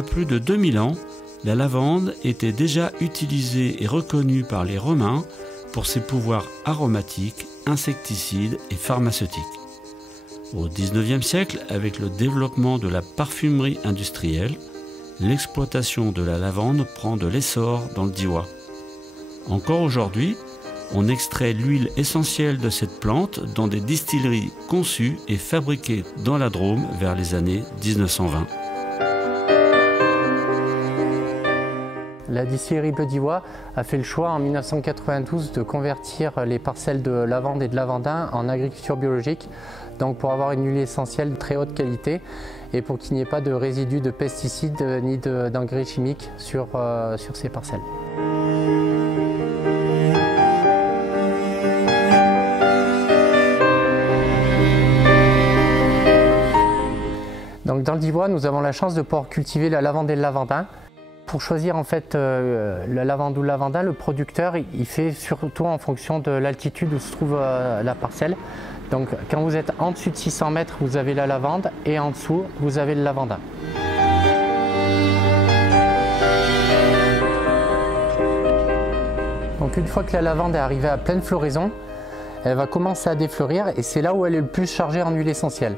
a plus de 2000 ans, la lavande était déjà utilisée et reconnue par les Romains pour ses pouvoirs aromatiques, insecticides et pharmaceutiques. Au XIXe siècle, avec le développement de la parfumerie industrielle, l'exploitation de la lavande prend de l'essor dans le Diois. Encore aujourd'hui, on extrait l'huile essentielle de cette plante dans des distilleries conçues et fabriquées dans la Drôme vers les années 1920. La distillerie Bleu Diois a fait le choix en 1992 de convertir les parcelles de lavande et de lavandin en agriculture biologique, donc pour avoir une huile essentielle de très haute qualité et pour qu'il n'y ait pas de résidus de pesticides ni d'engrais chimiques sur ces parcelles. Donc dans le Diois, nous avons la chance de pouvoir cultiver la lavande et le lavandin. Pour choisir en fait la lavande ou le lavandin, le producteur il fait surtout en fonction de l'altitude où se trouve la parcelle. Donc quand vous êtes en dessus de 600 mètres, vous avez la lavande et en dessous, vous avez le lavandin. Donc une fois que la lavande est arrivée à pleine floraison, elle va commencer à défleurir et c'est là où elle est le plus chargée en huile essentielle.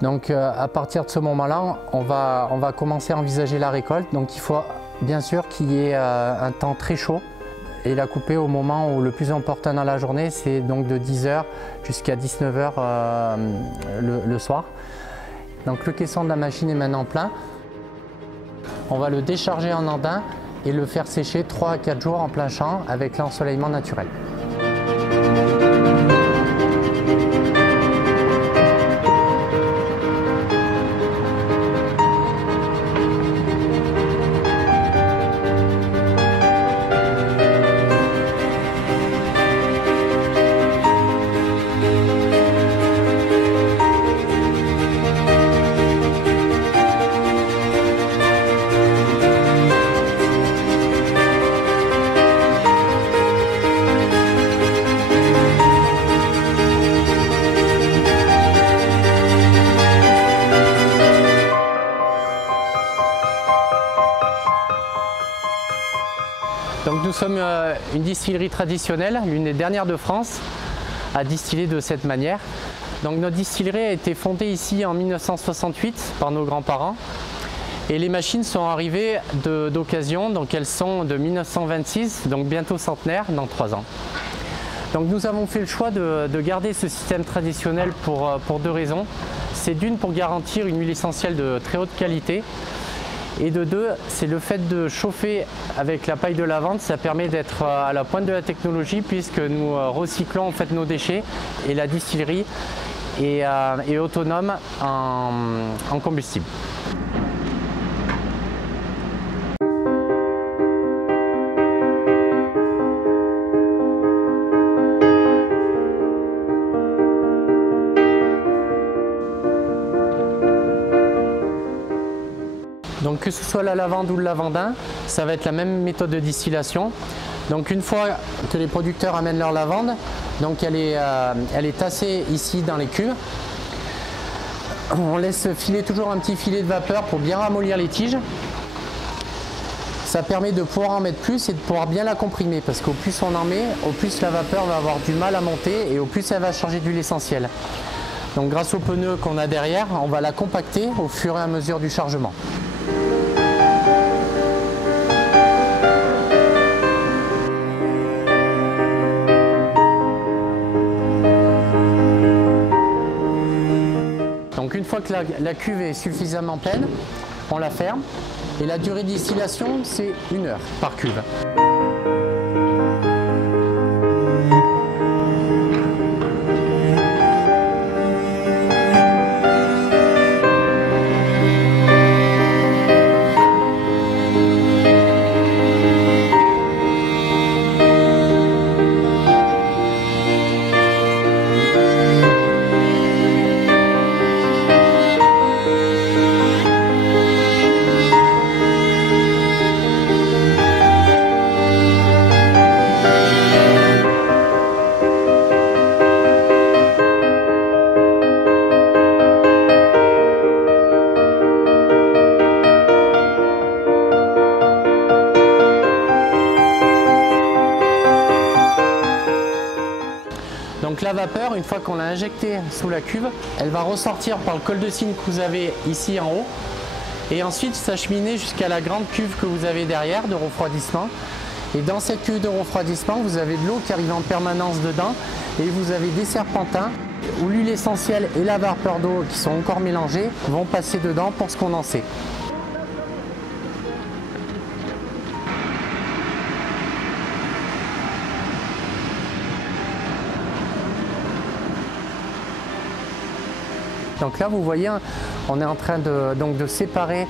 Donc à partir de ce moment-là, on va commencer à envisager la récolte. Donc il faut bien sûr qu'il y ait un temps très chaud et la couper au moment où le plus important dans la journée, c'est donc de 10h jusqu'à 19h le soir. Donc le caisson de la machine est maintenant plein. On va le décharger en andin et le faire sécher 3 à 4 jours en plein champ avec l'ensoleillement naturel. Donc nous sommes une distillerie traditionnelle, l'une des dernières de France à distiller de cette manière. Donc notre distillerie a été fondée ici en 1968 par nos grands-parents et les machines sont arrivées d'occasion, donc elles sont de 1926, donc bientôt centenaire dans 3 ans. Donc nous avons fait le choix de garder ce système traditionnel pour 2 raisons. C'est d'une pour garantir une huile essentielle de très haute qualité. Et de 2, c'est le fait de chauffer avec la paille de lavande, ça permet d'être à la pointe de la technologie puisque nous recyclons en fait nos déchets et la distillerie est autonome en combustible. Donc que ce soit la lavande ou le lavandin, ça va être la même méthode de distillation. Donc une fois que les producteurs amènent leur lavande, donc elle est tassée ici dans les cuves. On laisse filer toujours un petit filet de vapeur pour bien ramollir les tiges. Ça permet de pouvoir en mettre plus et de pouvoir bien la comprimer parce qu'au plus on en met, au plus la vapeur va avoir du mal à monter et au plus elle va charger d'huile essentielle. Donc grâce au pneu qu'on a derrière, on va la compacter au fur et à mesure du chargement. Donc une fois que la cuve est suffisamment pleine, on la ferme et la durée de distillation c'est 1 heure par cuve. vapeur, une fois qu'on l'a injectée sous la cuve, elle va ressortir par le col de cygne que vous avez ici en haut et ensuite s'acheminer jusqu'à la grande cuve que vous avez derrière de refroidissement. Et dans cette cuve de refroidissement, vous avez de l'eau qui arrive en permanence dedans et vous avez des serpentins où l'huile essentielle et la vapeur d'eau qui sont encore mélangées vont passer dedans pour se condenser. Donc là, vous voyez, on est en train de séparer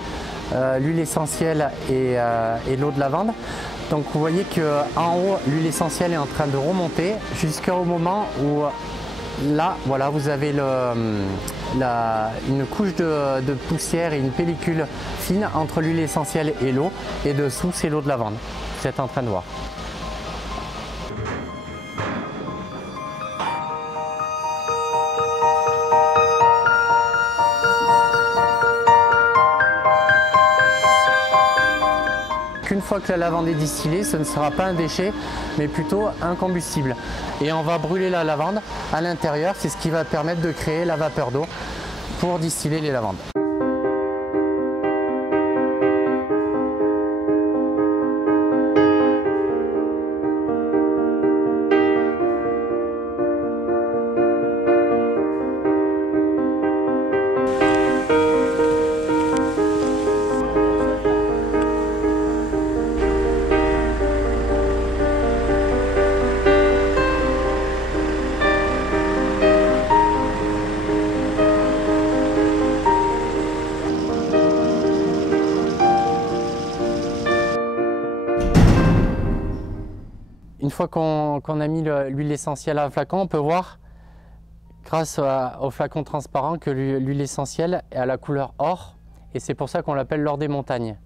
l'huile essentielle et l'eau de lavande. Donc vous voyez qu'en haut, l'huile essentielle est en train de remonter jusqu'au moment où là, voilà, vous avez une couche de poussière et une pellicule fine entre l'huile essentielle et l'eau. Et dessous, c'est l'eau de lavande. Vous êtes en train de voir. Une fois que la lavande est distillée, ce ne sera pas un déchet, mais plutôt un combustible. Et on va brûler la lavande à l'intérieur, c'est ce qui va permettre de créer la vapeur d'eau pour distiller les lavandes. Une fois qu'on a mis l'huile essentielle à un flacon, on peut voir, grâce au flacon transparent, que l'huile essentielle est à la couleur or, et c'est pour ça qu'on l'appelle l'or des montagnes.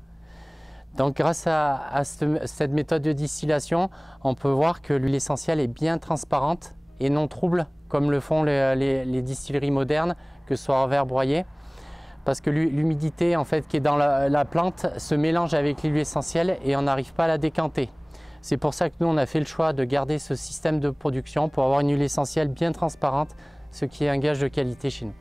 Donc grâce à cette méthode de distillation, on peut voir que l'huile essentielle est bien transparente et non trouble, comme le font les distilleries modernes, que ce soit en verre broyé, parce que l'humidité en fait, qui est dans la plante se mélange avec l'huile essentielle et on n'arrive pas à la décanter. C'est pour ça que nous, on a fait le choix de garder ce système de production pour avoir une huile essentielle bien transparente, ce qui est un gage de qualité chez nous.